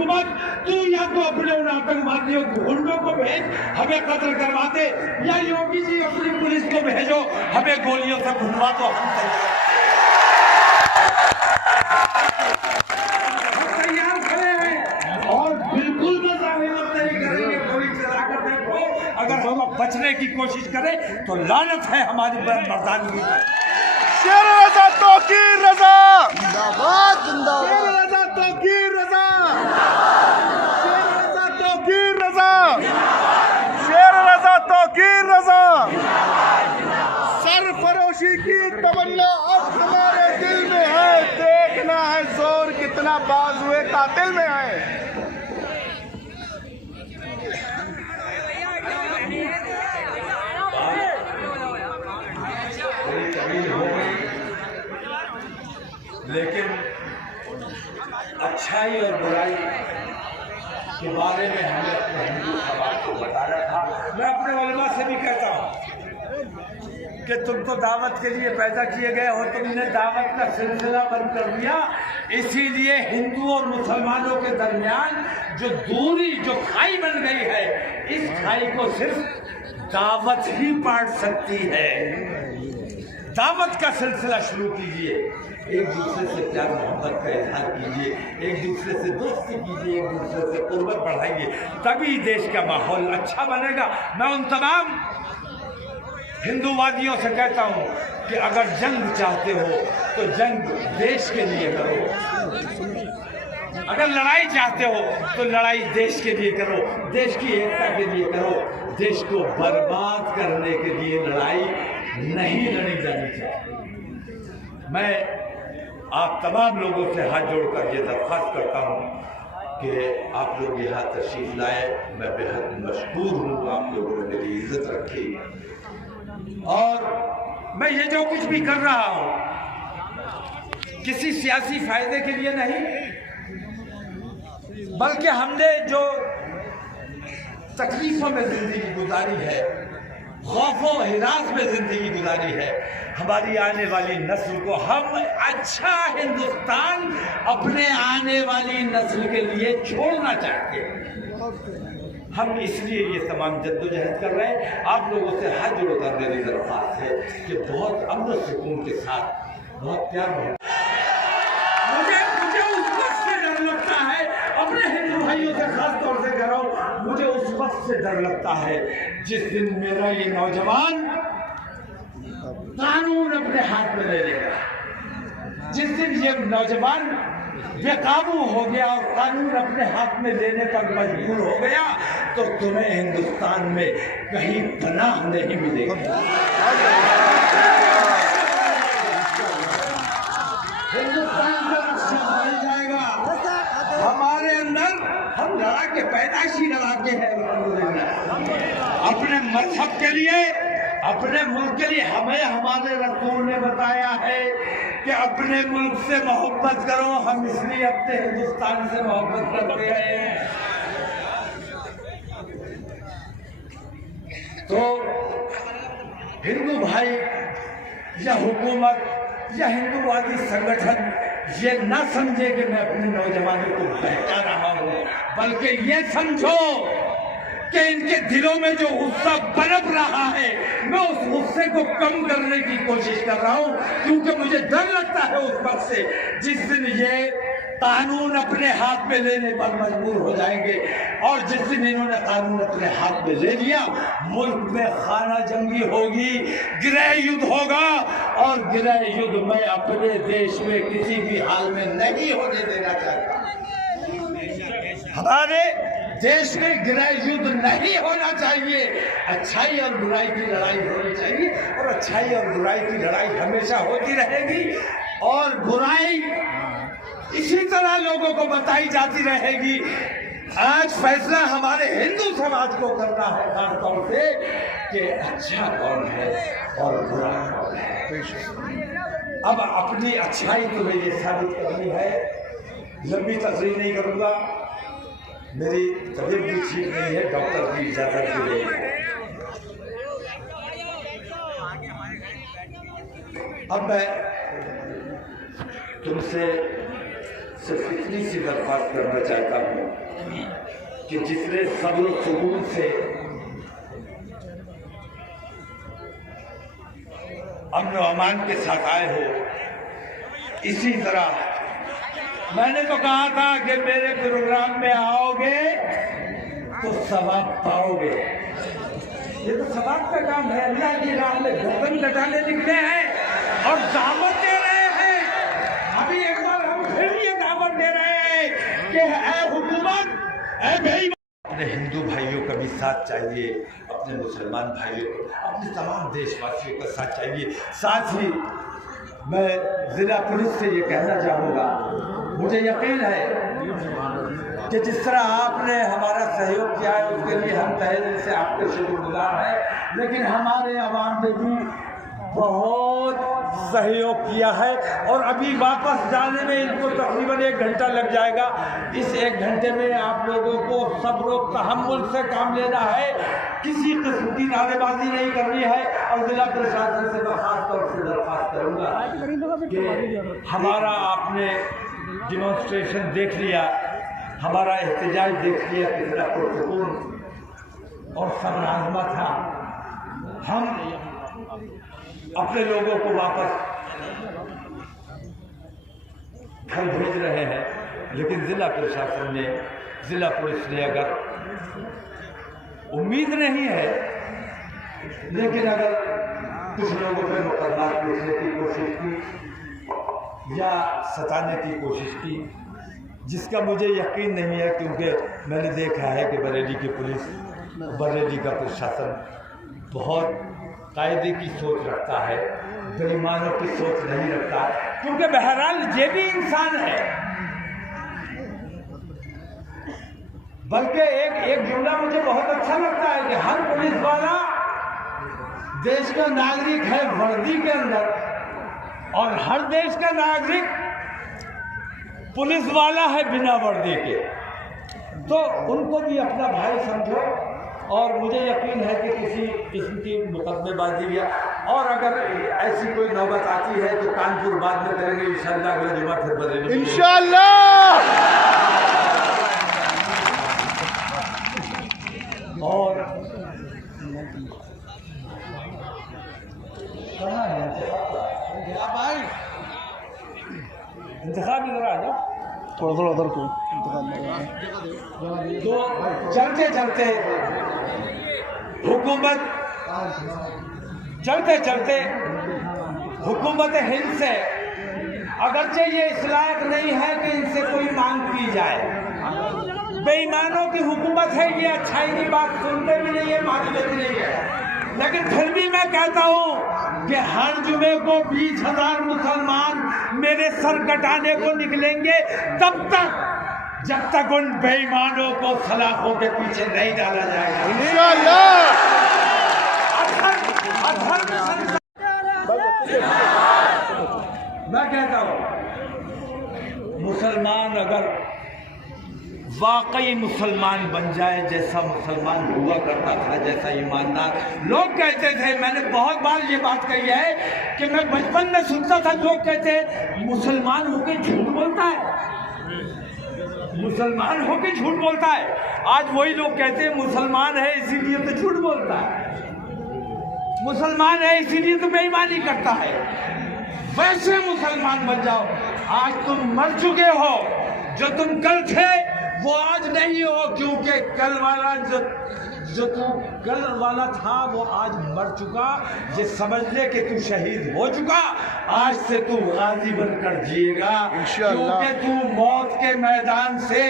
हुकूमत, तू या तो अपने उन आतंकवादियों गुंडों को भेज, हमें कत्ल करवा दे, या योगी जी अपनी पुलिस को भेजो, हमें गोलियों से भुनवा दो, हम तैयार खड़े हैं और बिल्कुल मज़ाहिमत नहीं करेंगे। गोली चलाकर देखो, अगर हम बचने की कोशिश करें तो लानत है हमारी मर्दानगी पर। शेर रज़ा तौकीर रज़ा जिंदाबाद जिंदाबाद, शेर रज़ा तौकीर रज़ा, शेर रज़ा तौकीर रज़ा, शेर रज़ा तौकीर रज़ा। सरफरोशी की तमन्ना अब हमारे दिल में है, देखना है जोर कितना बाजुए कातिल में है। लेकिन अच्छाई और बुराई के बारे में हमें अपने हिंदू समाज को बताया था। मैं अपने उलमा से भी कहता हूँ कि तुम तो दावत के लिए पैदा किए गए हो, तुमने दावत का सिलसिला बंद कर दिया। इसीलिए हिंदू और मुसलमानों के दरमियान जो दूरी, जो खाई बन गई है, इस खाई को सिर्फ दावत ही पाट सकती है। दावत का सिलसिला शुरू कीजिए, एक दूसरे से प्यार मोहब्बत का इजहार कीजिए, एक दूसरे से दोस्ती कीजिए, एक दूसरे से कुर्बत बढ़ाइए, तभी देश का माहौल अच्छा बनेगा। मैं उन तमाम हिंदूवादियों से कहता हूँ कि अगर जंग चाहते हो तो जंग देश के लिए करो, अगर लड़ाई चाहते हो तो लड़ाई देश के लिए करो, देश की एकता के लिए करो। देश को बर्बाद करने के लिए लड़ाई नहीं लड़ी जानी चाहिए। मैं आप तमाम लोगों से हाथ जोड़कर ये दरख्वास्त करता हूँ कि आप लोग यहाँ तशरीफ लाए। मैं बेहद मशहूर हूँ, आप लोगों ने मेरी इज्जत रखी, और मैं ये जो कुछ भी कर रहा हूँ किसी सियासी फायदे के लिए नहीं, बल्कि हमने जो तकलीफों में जिंदगी गुजारी है, खौफो हिरास में जिंदगी गुजारी है, हमारी आने वाली नस्ल को हम अच्छा हिंदुस्तान अपने आने वाली नस्ल के लिए छोड़ना चाहते हैं। हम इसलिए ये तमाम जद्दोजहद कर रहे हैं। आप लोगों से हाथ जोड़कर मेरी दरख्वास्त है कि बहुत अमन सुकून के साथ, बहुत प्यार मुझे उस वक्त से डर लगता है, अपने हिंदू भाइयों से खास तौर से कह रहा हूँ, मुझे उस वक्त से डर लगता है जिस दिन मेरा ये नौजवान कानून अपने हाथ में ले लेगा। जिस दिन ये नौजवान बेकाबू हो गया और कानून अपने हाथ में लेने पर मजबूर हो गया, तो तुम्हें हिंदुस्तान में कहीं पनाह नहीं मिलेगी। हिंदुस्तान का रक्षा बन जाएगा। हमारे अंदर हम लड़ाके, पैदाइशी लड़ाके हैं अपने मजहब के लिए, अपने मुल्क के लिए। हमें हमारे रसूल ने बताया है कि अपने मुल्क से मोहब्बत करो। हम इसलिए अपने हिंदुस्तान से मोहब्बत करते हैं। तो हिंदू भाई या हुकूमत या हिंदूवादी संगठन ये ना समझे कि मैं अपने नौजवानों को बहका रहा हूँ, बल्कि ये समझो कि इनके दिलों में जो गुस्सा पनप रहा है, मैं उस गुस्से को कम करने की कोशिश कर रहा हूँ, क्योंकि मुझे डर लगता है उस वक्त से जिस दिन ये कानून अपने हाथ में लेने पर मजबूर हो जाएंगे। और जिस दिन इन्होंने कानून अपने हाथ में ले लिया, मुल्क में खाना जंगी होगी, गृह युद्ध होगा, और गृह युद्ध मैं अपने देश में किसी भी हाल में नहीं होने देना चाहता। हमारे देश में गृह युद्ध नहीं होना चाहिए। अच्छाई और बुराई की लड़ाई होनी चाहिए, और अच्छाई और बुराई की लड़ाई हमेशा होती रहेगी, और बुराई इसी तरह लोगों को बताई जाती रहेगी। आज फैसला हमारे हिंदू समाज को करना है खास तौर से कि अच्छा कौन है और बुरा कौन है। अब अपनी अच्छाई तुम्हें ये साबित करनी है। लंबी तकरीर नहीं करूँगा, मेरी तबीयत भी ठीक नहीं है, डॉक्टर की इजाजत भी नहीं है। अब मैं तुमसे सिर्फ इतनी सी दरख्वास्त करना चाहता हूँ कि जितने सब्र सुकून से अमन व अमान के साथ आए हो, इसी तरह मैंने तो कहा था कि मेरे प्रोग्राम में आओगे तो सवाब पाओगे। ये तो सवाब का काम है। अल्लाह की राह में गर्दन कटाने निकले हैं और दावत दे रहे हैं। अभी एक बार हम फिर ये दावत दे रहे हैं कि ऐ हुकूमत, ऐ भाई, अपने हिंदू भाइयों का भी साथ चाहिए, अपने मुसलमान भाइयों को, अपने तमाम देशवासियों का साथ चाहिए। साथ ही मैं जिला पुलिस से ये कहना चाहूँगा, मुझे यकीन है कि जिस तरह आपने हमारा सहयोग किया है उसके लिए हम तहे दिल से आपके शुक्रगुजार हैं, लेकिन हमारे अवाम ने भी बहुत सहयोग किया है और अभी वापस जाने में इनको तकरीबन 1 घंटा लग जाएगा। इस 1 घंटे में आप लोगों को सब्र और तहम्मुल से काम लेना है, किसी किस्म की नारेबाजी नहीं करनी है। और जिला प्रशासन से मैं खास तौर से दरख्वास्त करूँगा कि हमारा आपने डिमॉन्स्ट्रेशन देख लिया, हमारा एहतजाज देख लिया, कितना पुरसुकून और सबराज़मा था। हम अपने लोगों को वापस घर भेज रहे हैं, लेकिन जिला प्रशासन ने, जिला पुलिस ने अगर उम्मीद नहीं है, लेकिन अगर कुछ लोगों पे मुकदमा लिखने की कोशिश की या सताने की कोशिश की, जिसका मुझे यकीन नहीं है, क्योंकि मैंने देखा है कि बरेली की पुलिस, बरेली का प्रशासन बहुत कायदे की सोच रखता है, बेईमानों की सोच नहीं रखता है, क्योंकि बहरहाल ये भी इंसान है। बल्कि एक जुमला मुझे बहुत अच्छा लगता है कि हर पुलिस वाला देश का नागरिक है वर्दी के अंदर, और हर देश का नागरिक पुलिस वाला है बिना वर्दी के। तो उनको भी अपना भाई समझो, और मुझे यकीन है कि किसी किस्म की मुकदमेबाजी या और अगर ऐसी कोई नौबत आती है तो कानपुर बाद में करेंगे इंशाअल्लाह। अगला जुमा फिर बदलेंगे इंशाअल्लाह। और कहाँ है भाई? इंतखाब इधर आ जाओ, थोड़ा उधर को। तो चलते चलते हुकूमत हिंद से अगरचे ये इस लायक नहीं है कि इनसे कोई मांग की जाए, बेईमानों की हुकूमत है, ये अच्छाई की बात सुनते भी नहीं है, मानते भी नहीं है, लेकिन फिर भी मैं कहता हूँ कि हर जुमे को 20,000 मुसलमान मेरे सर कटाने को निकलेंगे, तब तक जब तक उन बेईमानों को सलाखों के पीछे नहीं डाला जाएगा इंशाअल्लाह। मैं कहता हूँ मुसलमान अगर वाकई मुसलमान बन जाए, जैसा मुसलमान हुआ करता था, जैसा ईमानदार लोग कहते थे, मैंने बहुत बार ये बात कही है कि मैं बचपन में सुनता था, लोग कहते मुसलमान होके झूठ बोलता है, मुसलमान होके झूठ बोलता है। आज वही लोग कहते हैं मुसलमान है इसीलिए तो झूठ बोलता है, मुसलमान है इसीलिए तो बेईमानी करता है। वैसे मुसलमान बन जाओ। आज तुम मर चुके हो, जो तुम कल थे वो आज नहीं हो, क्योंकि कल वाला जो तू कल वाला था वो आज मर चुका। ये समझ ले कि तू शहीद हो चुका, आज से तू गाजी बनकर जिएगा, क्योंकि तू मौत के मैदान से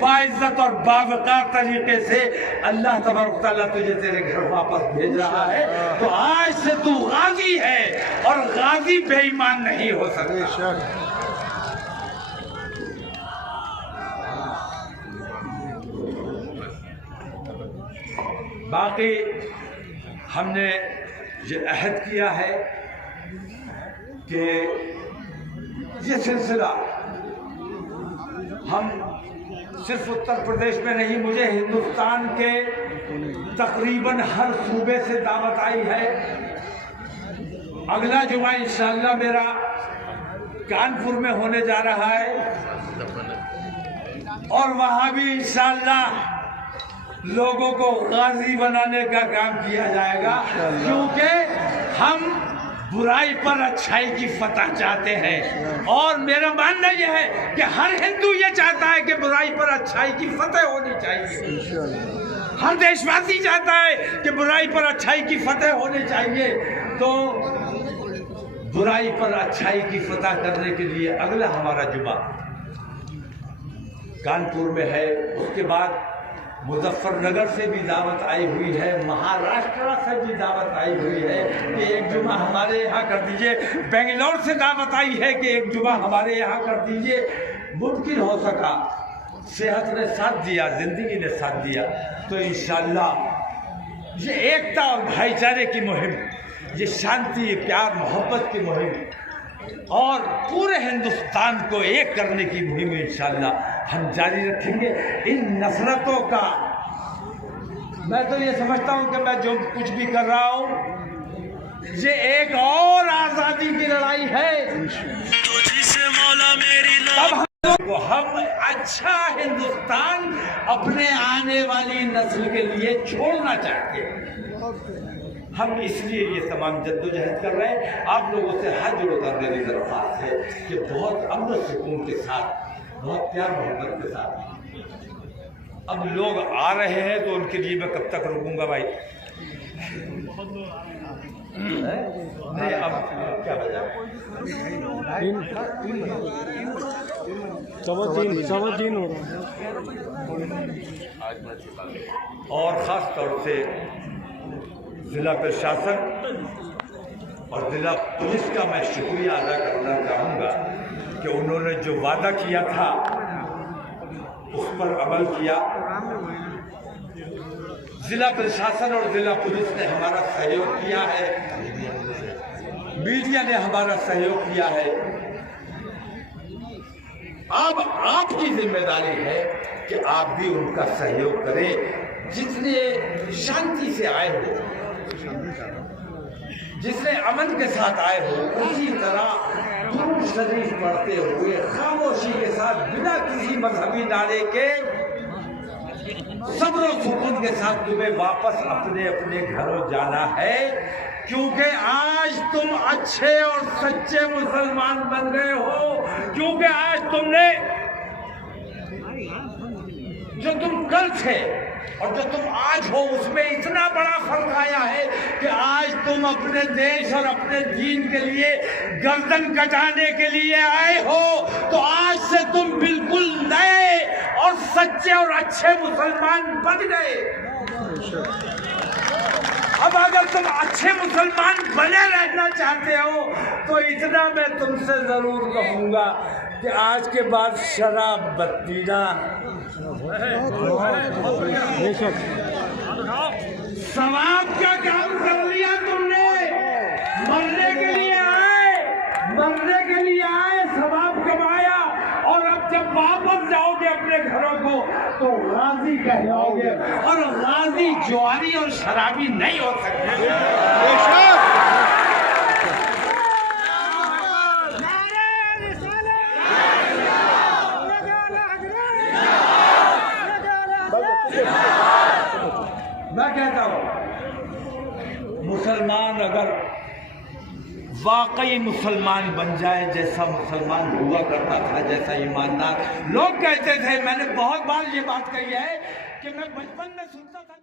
बाइज्जत और बावकार तरीके से अल्लाह तबारक तआला तुझे तेरे घर वापस भेज रहा है। तो आज से तू गाजी है, और गाजी बेईमान नहीं हो सकता। बाकी हमने ये अहद किया है कि ये सिलसिला हम सिर्फ उत्तर प्रदेश में नहीं, मुझे हिंदुस्तान के तकरीबन हर सूबे से दावत आई है। अगला जुमा इंशाअल्लाह मेरा कानपुर में होने जा रहा है और वहां भी इंशाअल्लाह लोगों को गाजी बनाने का काम किया जाएगा, क्योंकि हम बुराई पर अच्छाई की फतह चाहते हैं। और मेरा मानना यह है कि हर हिंदू ये चाहता है कि बुराई पर अच्छाई की फतह होनी चाहिए। हर देशवासी चाहता है कि बुराई पर अच्छाई की फतह होनी चाहिए। तो बुराई पर अच्छाई की फतह करने के लिए अगला हमारा जुमा कानपुर में है। उसके बाद मुजफ्फरनगर से भी दावत आई हुई है, महाराष्ट्र से भी दावत आई हुई है कि एक जुमा हमारे यहाँ कर दीजिए, बेंगलोर से दावत आई है कि एक जुमा हमारे यहाँ कर दीजिए। मुमकिन हो सका, सेहत ने साथ दिया, जिंदगी ने साथ दिया, तो इंशाअल्लाह ये एकता और भाईचारे की मुहिम, ये शांति, प्यार, मोहब्बत की मुहिम और पूरे हिंदुस्तान को एक करने की मुहिम इंशाअल्लाह हम जारी रखेंगे। इन नफरतों का मैं तो ये समझता हूँ कि मैं जो कुछ भी कर रहा हूँ ये एक और आज़ादी की लड़ाई है। तब हम अच्छा हिंदुस्तान अपने आने वाली नस्ल के लिए छोड़ना चाहते हैं। हम इसलिए ये तमाम जद्दोजहद कर रहे हैं। आप लोगों से हाथ जोड़कर मेरी दरख्वास्त है कि बहुत अमन सुकून के साथ, बहुत प्यार मोहब्बत के साथ अब लोग आ रहे हैं, तो उनके लिए मैं कब तक रुकूंगा भाई? नहीं, अब क्या बजा? 3 हो रहा और ख़ास तौर से ज़िला प्रशासन और ज़िला पुलिस का मैं शुक्रिया अदा करना चाहूँगा कि उन्होंने जो वादा किया था उस पर अमल किया। ज़िला प्रशासन और ज़िला पुलिस ने हमारा सहयोग किया है, मीडिया ने हमारा सहयोग किया है। अब आपकी जिम्मेदारी है कि आप भी उनका सहयोग करें। जितने शांति से आए हो, जिसने अमन के साथ आए हो, उसी तरह दुरूद शरीफ पढ़ते हुए खामोशी के साथ, बिना किसी मजहबी नारे के, सब्र और सुकून के साथ तुम्हें वापस अपने अपने घरों जाना है। क्योंकि आज तुम अच्छे और सच्चे मुसलमान बन गए हो, क्योंकि आज तुमने जो तुम कल थे और जो तुम आज हो उसमें इतना बड़ा फर्क आया है कि आज तुम अपने देश और अपने दीन के लिए गर्दन कटाने के लिए आए हो। तो आज से तुम बिल्कुल नए और सच्चे और अच्छे मुसलमान बन गए। अब अगर तुम अच्छे मुसलमान बने रहना चाहते हो तो इतना मैं तुमसे जरूर कहूँगा कि आज के बाद शराब मत पीना। सवाब का काम कर लिया तुमने, मरने के लिए आए, सवाब कमाया, और अब जब वापस जाओगे अपने घरों को तो गाजी कहलाओगे, और गाजी जुआरी और शराबी नहीं हो सकते। मैं कहता हूँ मुसलमान अगर वाकई मुसलमान बन जाए, जैसा मुसलमान हुआ करता था, जैसा ईमानदार लोग कहते थे, मैंने बहुत बार ये बात कही है कि मैं बचपन में सुनता था।